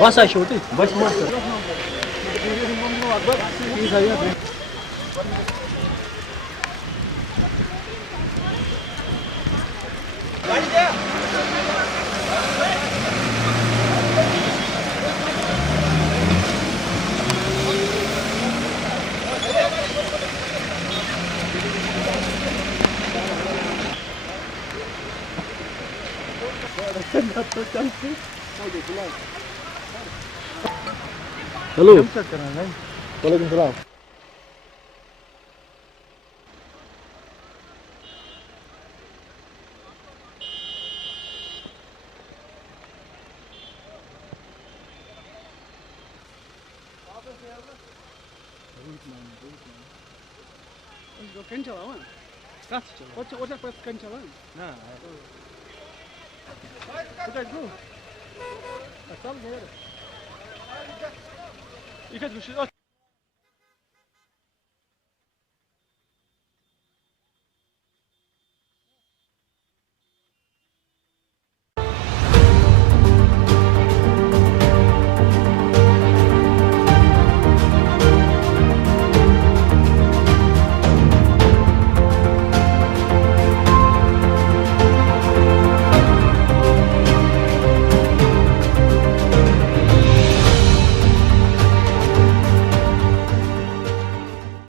बस आहे शेवटी बस मस्त हेलो वालेकुम सलाम Kançala mı? Kaç çalı? Ocak pas kançala mı? Ha. Kaç bu? Asal gelir. İkaç bir şey aç.